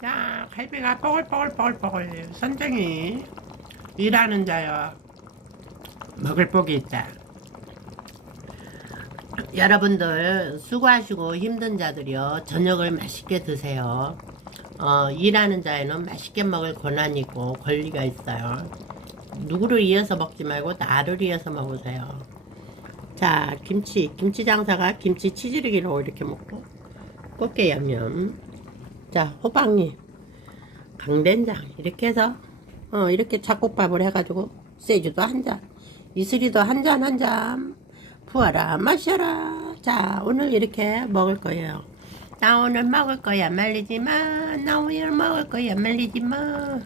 자, 갈비가 뽀글뽀글뽀글뽀글. 선생이 일하는 자여 먹을 복이 있다. 여러분들 수고하시고 힘든 자들이요, 저녁을 맛있게 드세요. 일하는 자에는 맛있게 먹을 권한이 있고 권리가 있어요. 누구를 위해서 먹지 말고 나를 위해서 먹으세요. 자, 김치 장사가 김치 치즈리기로 이렇게 먹고, 꽃게 양념, 자, 호박잎, 강된장 이렇게 해서 이렇게 잡곡밥을 해가지고 세주도 한 잔, 이슬이도 한 잔 부어라 마셔라. 자, 오늘 이렇게 먹을 거예요. 나 오늘 먹을 거야 말리지 마. 나 오늘 먹을 거야 말리지 마.